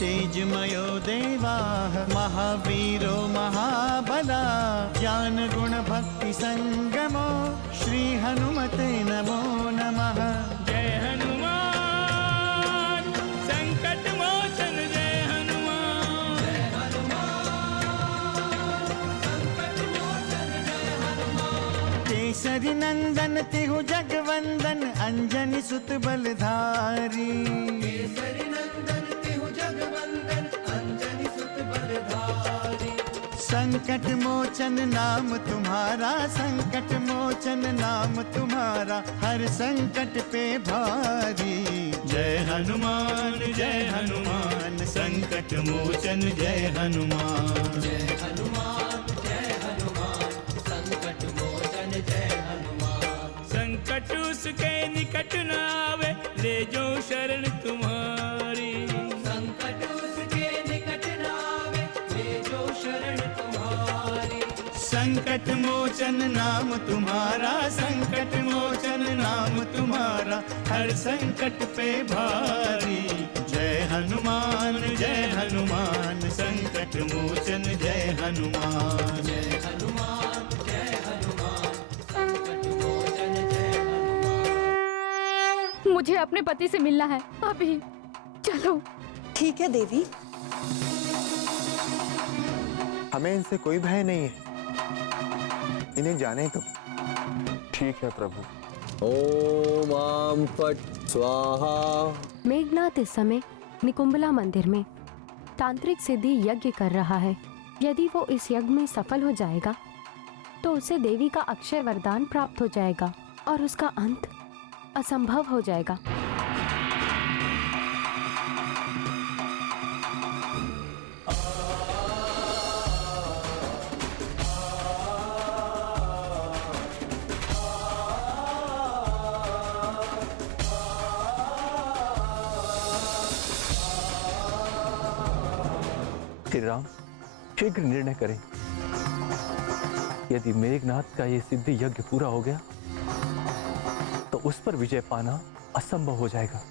तेजमयो देवाः महावीरो महाबला ज्ञान गुण भक्ति संगमो श्री हनुमते नमो नमः। जय हनुमान संकट मोचन जय हनुमान। जय हनुमान संकट मोचन जय हनुमान। केसरी नंदन तिहु जगवंदन अंजनी सुत बलधारी। केसरी नंदन तिहु जगवंदन अंजनी सुत बलधारी। संकट मोचन नाम तुम्हारा संकट मोचन नाम तुम्हारा हर संकट पे भारी। जय हनुमान संकट मोचन जय हनुमान। जय हनुमान संकट मोचन जय हनुमान। संकट उसके निकट न आवे ले जो शरण तुम्हारी। संकट उसके निकट न आवे ले जो शरण तुम्हारी। संकट मोचन नाम तुम्हारा संकट मोचन नाम तुम्हारा हर संकट पे भारी। जय हनुमान संकट मोचन जय हनुमान। जय हनुमान संकट मोचन जय हनुमान। मुझे अपने पति से मिलना है अभी, चलो। ठीक है देवी, हमें इनसे कोई भय नहीं है, इन्हें जाने दो। ठीक है प्रभु। ओम आम फट स्वाहा। मेघनाथ इस समय निकुंभला मंदिर में तांत्रिक सिद्धि यज्ञ कर रहा है। यदि वो इस यज्ञ में सफल हो जाएगा तो उसे देवी का अक्षय वरदान प्राप्त हो जाएगा और उसका अंत असंभव हो जाएगा। श्री राम शीघ्र निर्णय करें। यदि मेघनाथ का यह सिद्धि यज्ञ पूरा हो गया तो उस पर विजय पाना असंभव हो जाएगा।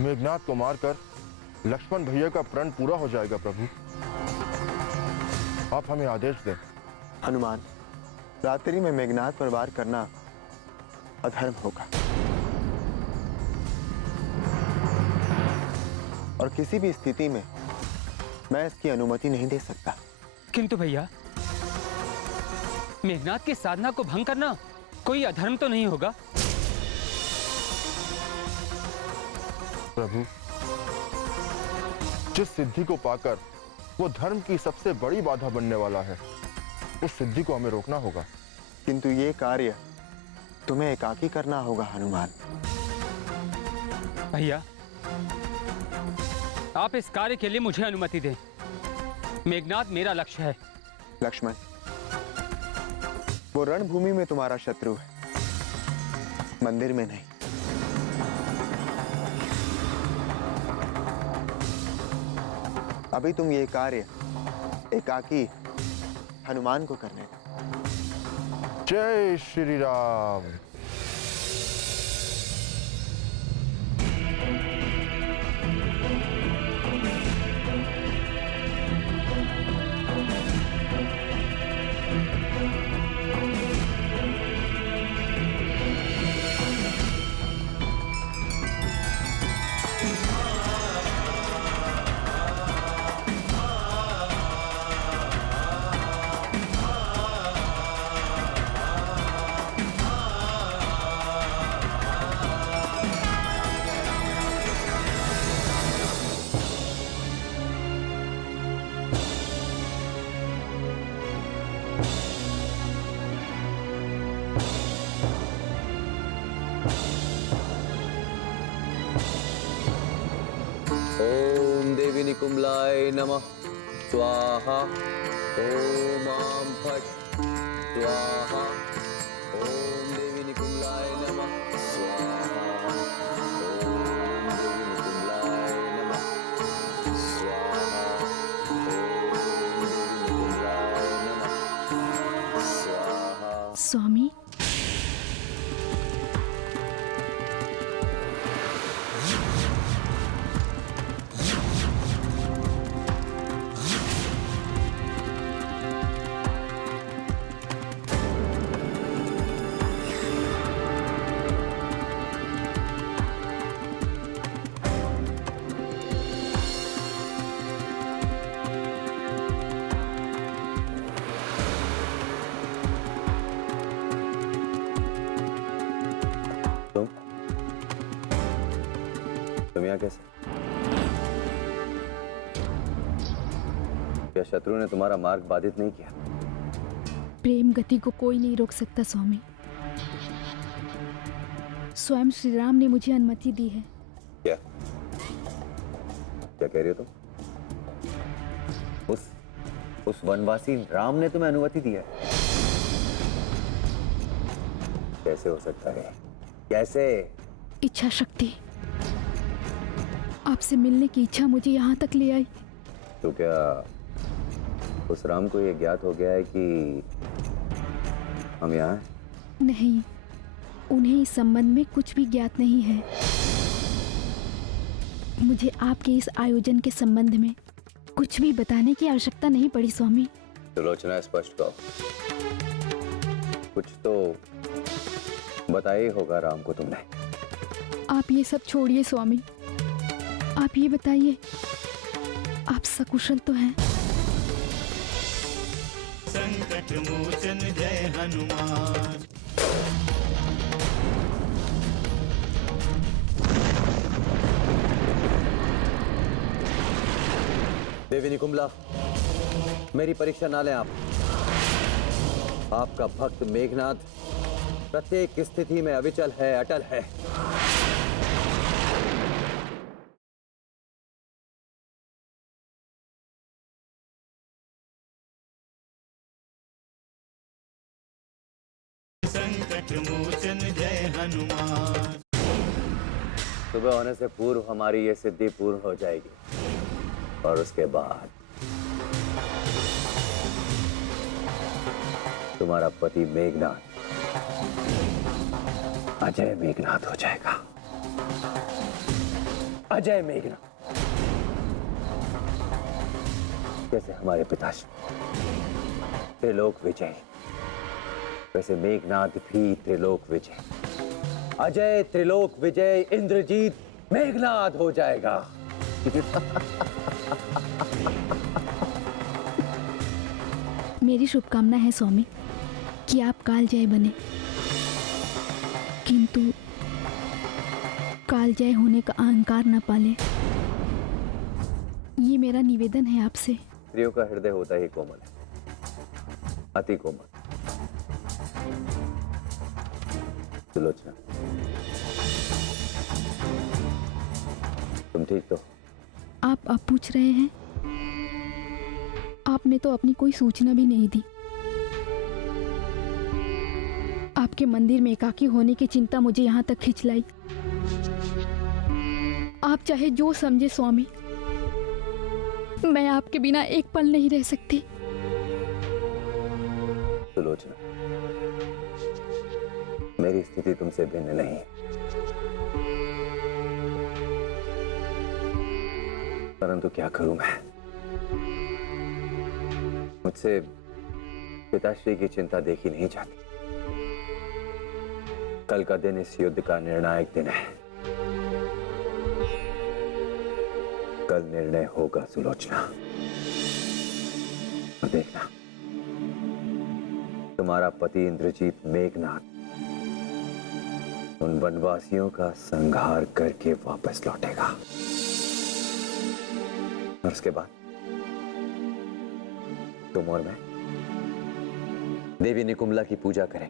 मेघनाथ को मारकर लक्ष्मण भैया का प्रण पूरा हो जाएगा प्रभु। आप हमें आदेश दें। हनुमान, रात्रि में मेघनाथ पर वार करना अधर्म होगा और किसी भी स्थिति में मैं इसकी अनुमति नहीं दे सकता। किंतु भैया, मेघनाथ की साधना को भंग करना कोई अधर्म तो नहीं होगा? प्रभु, जिस सिद्धि को पाकर वो धर्म की सबसे बड़ी बाधा बनने वाला है, उस सिद्धि को हमें रोकना होगा। किंतु ये कार्य तुम्हें एकाकी करना होगा हनुमान। भैया, आप इस कार्य के लिए मुझे अनुमति दें। मेघनाथ मेरा लक्ष्य है। लक्ष्मण, वो रणभूमि में तुम्हारा शत्रु है, मंदिर में नहीं। अभी तुम ये कार्य एकाकी हनुमान को करने दो। जय श्री राम। ओम देवी निकुंभलाय नमः स्वाहा। ओम आम फट स्वाहा। ओम देवी निकुंभलाय नमः स्वाहा। ओम देवी निकुंभलाय नमः स्वाहा। ओम देवी निकुंभलाय नमः स्वाहा। स्वामी, तुम यहाँ कैसे? क्या शत्रु ने तुम्हारा मार्ग बाधित नहीं किया? प्रेम गति को कोई नहीं रोक सकता स्वामी। स्वयं श्री राम ने मुझे अनुमति दी है। क्या क्या कह रही हो तुम? उस वनवासी राम ने तुम्हें अनुमति दी है? कैसे हो सकता है? कैसे? इच्छा शक्ति। आपसे मिलने की इच्छा मुझे यहाँ तक ले आई। तो क्या उस राम को यह ज्ञात हो गया है कि हम यहाँ हैं? नहीं, उन्हें इस संबंध में कुछ भी ज्ञात नहीं है। मुझे आपके इस आयोजन के संबंध में कुछ भी बताने की आवश्यकता नहीं पड़ी स्वामी। सुलोचना, स्पष्ट कहो, कुछ तो बताया ही होगा राम को तुमने। आप ये सब छोड़िए स्वामी, आप ये बताइए, आप सकुशल तो हैं? संकट मोचन जय हनुमान। देवी निकुंभला, मेरी परीक्षा ना लें आप। आपका भक्त मेघनाद प्रत्येक स्थिति में अविचल है, अटल है। संकट मोचन जय हनुमान। सुबह होने से पूर्व हमारी ये सिद्धि पूर्ण हो जाएगी और उसके बाद तुम्हारा पति मेघनाद अजय मेघनाद हो जाएगा। अजय मेघनाद, जैसे हमारे पिताश्री त्रिलोक विजय, वैसे मेघनाद भी त्रिलोक विजय, अजय त्रिलोक विजय इंद्रजीत मेघनाद हो जाएगा। मेरी शुभकामना है स्वामी कि आप कालजय बने, किंतु कालजय होने का अहंकार न पाले। ये मेरा निवेदन है आपसे। स्त्रियों का हृदय होता ही कोमल है, अति कोमल। सुलोचना, तुम ठीक तो? आप अब पूछ रहे हैं? आपने तो अपनी कोई सूचना भी नहीं दी। आपके मंदिर में एकाकी होने की चिंता मुझे यहाँ तक खींच लाई। आप चाहे जो समझे स्वामी, मैं आपके बिना एक पल नहीं रह सकती। सुलोचना, मेरी स्थिति तुमसे भिन्न नहीं। परंतु क्या करूं मैं? मुझसे पिताश्री की चिंता देखी नहीं जाती। कल का दिन इस युद्ध का निर्णायक दिन है। कल निर्णय होगा सुलोचना, और देखना तुम्हारा पति इंद्रजीत मेघनाद उन वनवासियों का संहार करके वापस लौटेगा, और उसके बाद तुम और मैं देवी निकुंभला की पूजा करें।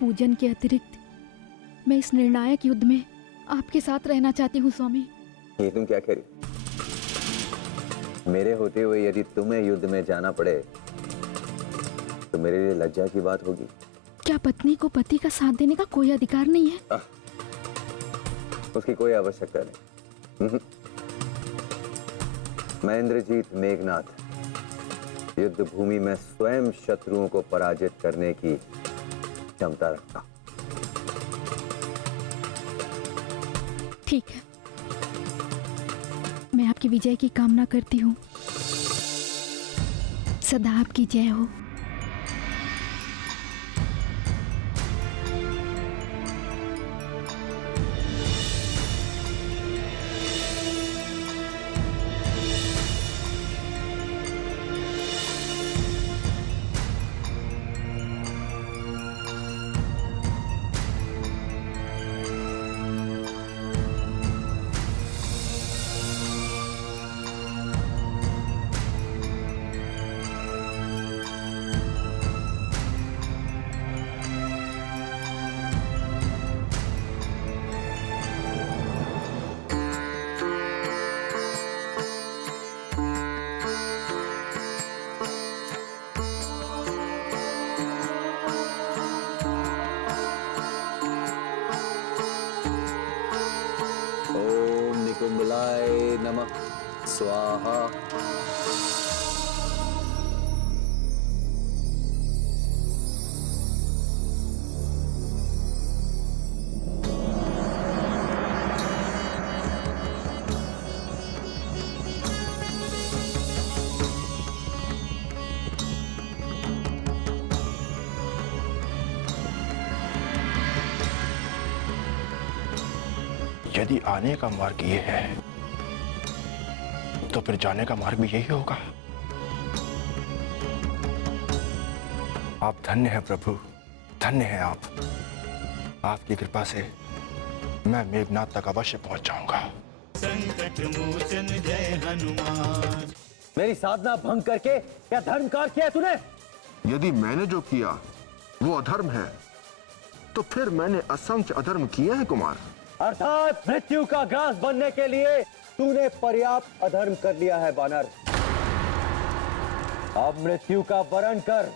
पूजन के अतिरिक्त मैं इस निर्णायक युद्ध में आपके साथ रहना चाहती हूँ स्वामी। ये तुम क्या कह रही? मेरे होते हुए यदि तुम्हें युद्ध में जाना पड़े तो मेरे लिए लज्जा की बात होगी। क्या पत्नी को पति का साथ देने का कोई अधिकार नहीं है? उसकी कोई आवश्यकता नहीं। मैं इंद्रजीत मेघनाद युद्ध भूमि में स्वयं शत्रुओं को पराजित करने की क्षमता रखता हूं। ठीक है, मैं आपकी विजय की कामना करती हूँ। सदा आपकी जय हो। स्वाहा। यदि आने का मार्ग ये है तो फिर जाने का मार्ग भी यही होगा। आप धन्य हैं प्रभु, धन्य हैं आप। आपकी कृपा से मैं मेघनाथ तक अवश्य पहुंच जाऊंगा। संकट मोचन जय हनुमान। मेरी साधना भंग करके क्या धर्म कार्य किया तूने? यदि मैंने जो किया वो अधर्म है तो फिर मैंने असंख्य अधर्म किए हैं कुमार। अर्थात मृत्यु का ग्रास बनने के लिए तूने पर्याप्त अधर्म कर लिया है बानर। अब मृत्यु का वरण कर।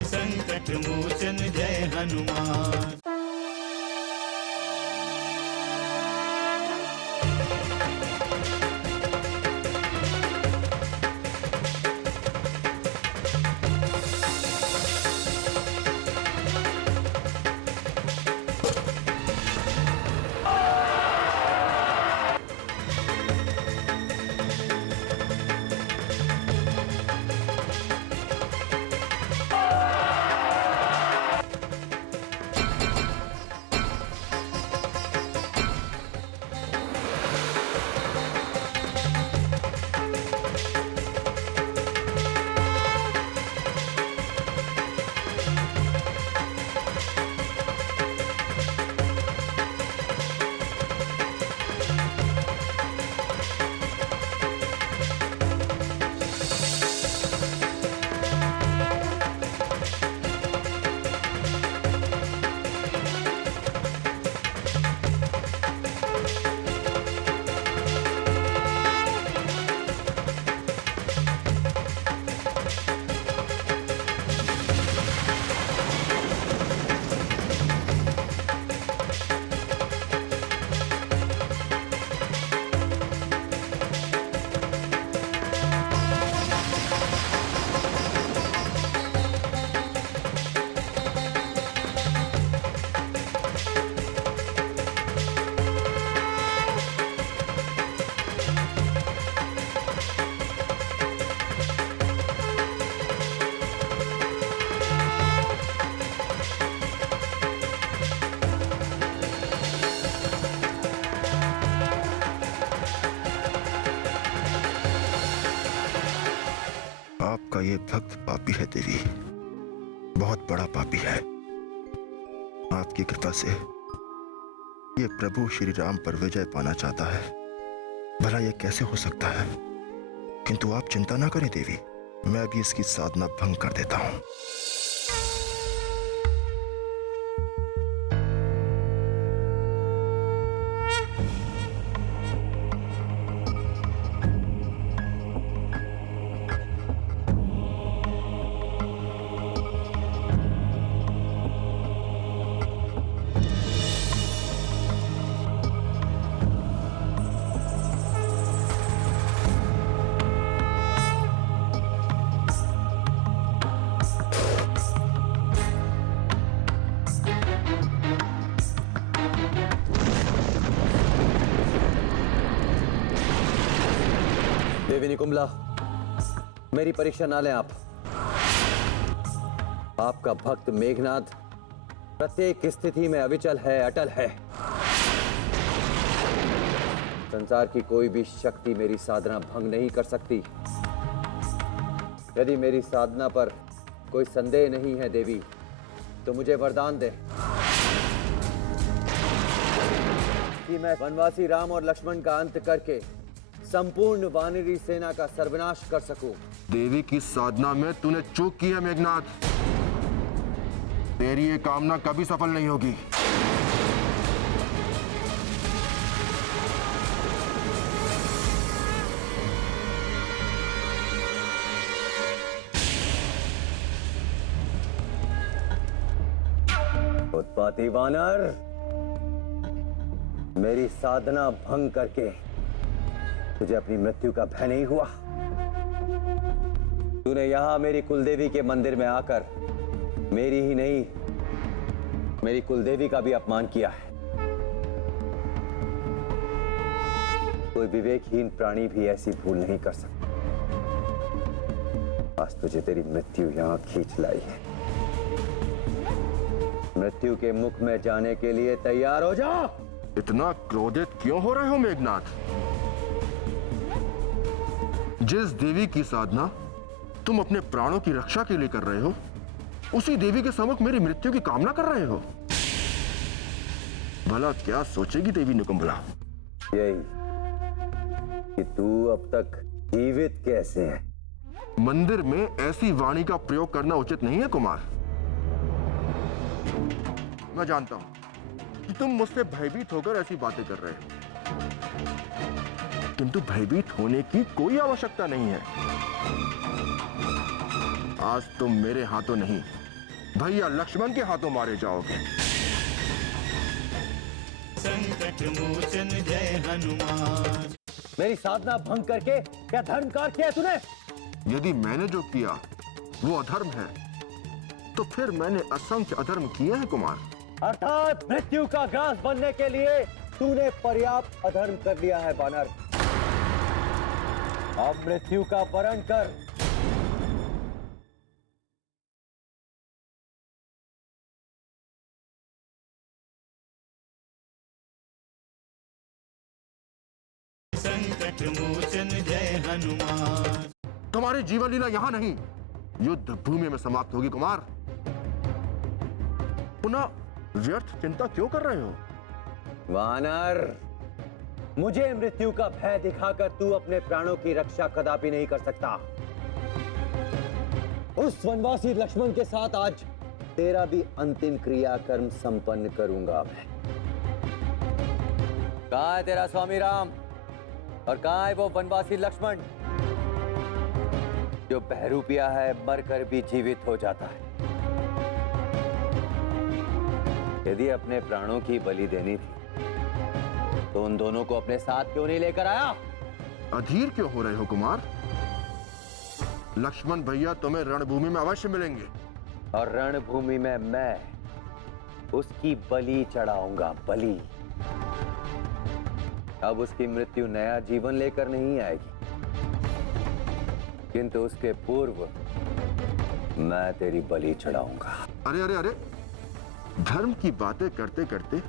संकट मोचन जय हनुमान। आपका ये भक्त पापी है देवी, बहुत बड़ा पापी है। आपकी कृपा से ये प्रभु श्री राम पर विजय पाना चाहता है। भला ये कैसे हो सकता है? किंतु आप चिंता ना करें देवी, मैं भी इसकी साधना भंग कर देता हूं। देवी निकुंबला, मेरी परीक्षा ना लें आप। आपका भक्त मेघनाथ प्रत्येक स्थिति में अविचल है, अटल है। संसार की कोई भी शक्ति मेरी साधना भंग नहीं कर सकती। यदि मेरी साधना पर कोई संदेह नहीं है देवी, तो मुझे वरदान दे कि मैं वनवासी राम और लक्ष्मण का अंत करके संपूर्ण वानरी सेना का सर्वनाश कर सकूं। देवी की साधना में तूने चूक की है मेघनाथ। तेरी ये कामना कभी सफल नहीं होगी। उत्पाती वानर, मेरी साधना भंग करके तुझे अपनी मृत्यु का भय नहीं हुआ? तूने यहां मेरी कुलदेवी के मंदिर में आकर मेरी ही नहीं, मेरी कुलदेवी का भी अपमान किया है। कोई विवेकहीन प्राणी भी ऐसी भूल नहीं कर सकता। आज तुझे तेरी मृत्यु यहां खींच लाई है। मृत्यु के मुख में जाने के लिए तैयार हो जा। इतना क्रोधित क्यों हो रहे हो मेघनाथ? जिस देवी की साधना तुम अपने प्राणों की रक्षा के लिए कर रहे हो, उसी देवी के सम्मुख मेरी मृत्यु की कामना कर रहे हो। भला क्या सोचेगी देवी निकुंभला? यही कि तू अब तक जीवित कैसे है। मंदिर में ऐसी वाणी का प्रयोग करना उचित नहीं है कुमार। मैं जानता हूं कि तुम मुझसे भयभीत होकर ऐसी बातें कर रहे हो, किंतु भयभीत होने की कोई आवश्यकता नहीं है। आज तुम मेरे हाथों नहीं, भैया लक्ष्मण के हाथों मारे जाओगे। संकट मोचन जय हनुमान। मेरी साधना भंग करके क्या धर्म कार्य किया तूने? यदि मैंने जो किया वो अधर्म है, तो फिर मैंने असंख्य अधर्म किए हैं कुमार। अर्थात मृत्यु का ग्रास बनने के लिए तूने पर्याप्त अधर्म कर लिया है वानर। अब मृत्यु का वरण कर। संकट मोचन जय हनुमान। तुम्हारी जीवन लीला यहां नहीं, युद्ध भूमि में समाप्त होगी कुमार। पुनः व्यर्थ चिंता क्यों कर रहे हो? वानर, मुझे मृत्यु का भय दिखाकर तू अपने प्राणों की रक्षा कदापि नहीं कर सकता। उस वनवासी लक्ष्मण के साथ आज तेरा भी अंतिम क्रियाकर्म संपन्न करूंगा मैं। कहां है तेरा स्वामी राम और कहां है वो वनवासी लक्ष्मण जो बहरूपिया है, मरकर भी जीवित हो जाता है? यदि अपने प्राणों की बलि देनी थी तो उन दोनों को अपने साथ क्यों नहीं लेकर आया? अधीर क्यों हो रहे हो कुमार? लक्ष्मण भैया तुम्हें रणभूमि में अवश्य मिलेंगे, और रणभूमि में मैं उसकी बलि चढ़ाऊंगा। बलि। अब उसकी मृत्यु नया जीवन लेकर नहीं आएगी, किंतु उसके पूर्व मैं तेरी बलि चढ़ाऊंगा। अरे अरे अरे, धर्म की बातें करते करते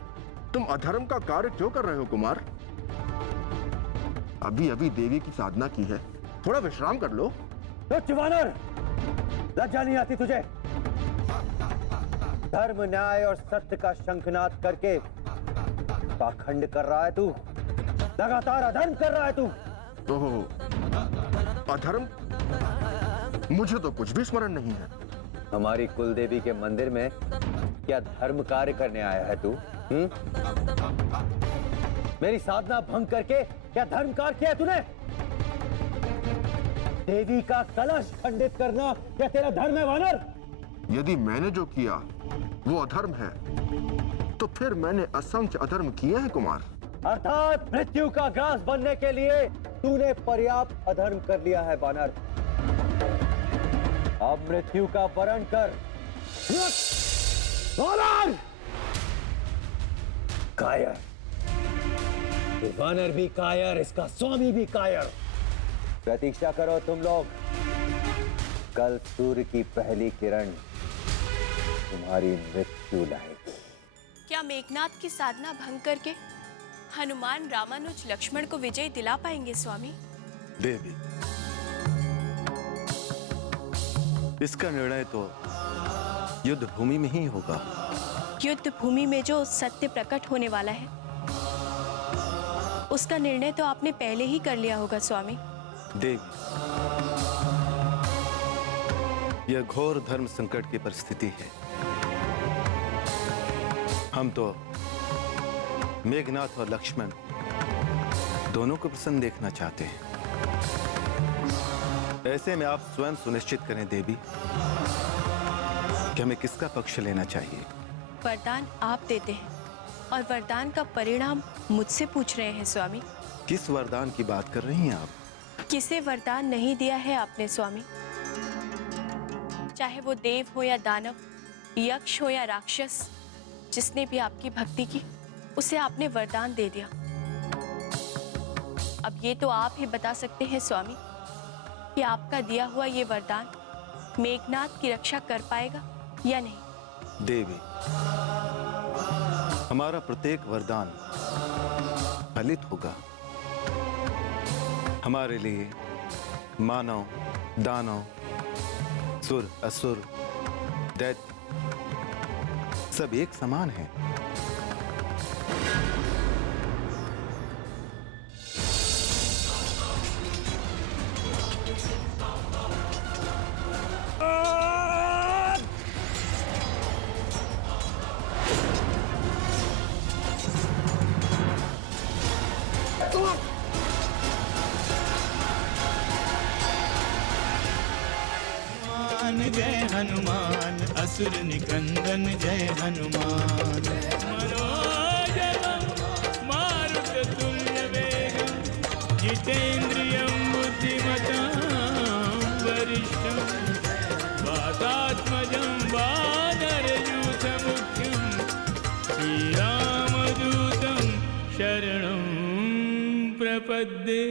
तुम अधर्म का कार्य क्यों कर रहे हो कुमार? अभी अभी देवी की साधना की है, थोड़ा विश्राम कर लो। तुच्छ वानर, लज्जा नहीं आती तुझे? धर्म, न्याय और सत्य का शंखनाद करके पाखंड कर रहा है तू। लगातार अधर्म कर रहा है तू। ओहो, अधर्म? मुझे तो कुछ भी स्मरण नहीं है। हमारी कुलदेवी के मंदिर में क्या धर्म कार्य करने आया है तू? मेरी साधना भंग करके क्या धर्म कार्य किया तूने? देवी का कलश खंडित करना क्या तेरा धर्म है वानर? यदि मैंने जो किया वो अधर्म है, तो फिर मैंने असंख्य अधर्म किए हैं कुमार। अर्थात मृत्यु का ग्रास बनने के लिए तूने पर्याप्त अधर्म कर लिया है वानर। अब मृत्यु का वरण कर। वानर! कायर। ये वानर भी कायर, इसका स्वामी भी कायर। प्रतीक्षा करो तुम लोग, कल सूर्य की पहली किरण तुम्हारी मृत्यु लाएगी। क्या मेघनाथ की साधना भंग करके हनुमान रामानुज लक्ष्मण को विजय दिला पाएंगे स्वामी? देवी, इसका निर्णय तो युद्ध भूमि में ही होगा। युद्ध भूमि में जो सत्य प्रकट होने वाला है, उसका निर्णय तो आपने पहले ही कर लिया होगा स्वामी। देवी, यह घोर धर्म संकट की परिस्थिति है। हम तो मेघनाथ और लक्ष्मण दोनों को प्रसन्न देखना चाहते हैं। ऐसे में आप स्वयं सुनिश्चित करें देवी कि हमें किसका पक्ष लेना चाहिए। वरदान आप देते हैं और वरदान का परिणाम मुझसे पूछ रहे हैं स्वामी। किस वरदान की बात कर रही हैं आप? किसे वरदान नहीं दिया है आपने स्वामी? चाहे वो देव हो या दानव, यक्ष हो या राक्षस, जिसने भी आपकी भक्ति की उसे आपने वरदान दे दिया। अब ये तो आप ही बता सकते हैं स्वामी कि आपका दिया हुआ ये वरदान मेघनाद की रक्षा कर पाएगा या नहीं। देवी, हमारा प्रत्येक वरदान फलित होगा। हमारे लिए मानव, दानव, सुर, असुर, दैत्य सब एक समान हैं। जय हनुमान, असुर निकंदन जय हनुमान। मनोजवं मारुततुल्यवेगं जितेन्द्रियं बुद्धिमतां वरिष्ठं वातात्मजं वानरयूथमुख्यं श्रीरामदूतं शरणं प्रपद्ये।